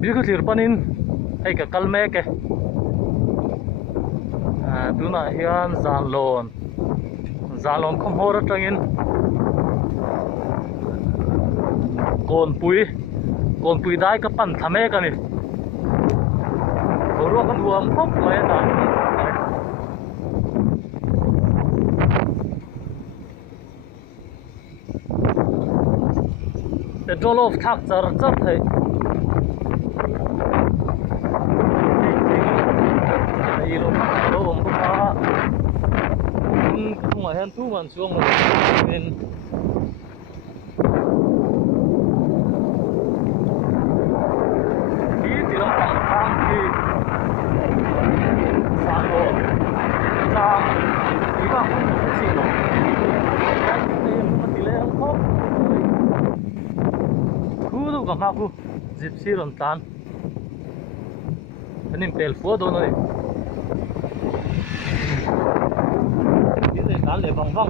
bi khu thlir panin ai ka kalme ke tuna hian zalon khom hor atangin kon pui dai ka pan thame ka ni ro kan ruam khop mai ta petrol of thak char char thai ilo ro om pa tung ma han tu man chuang men đi thì nó khoảng sang thì sang rồi sang ý là không có gì đâu mà tỷ lệ không tốt khu đâu cả mà khu dịp xí rồi tan anh em bèl phố đâu này đi đây tan để vòng vòng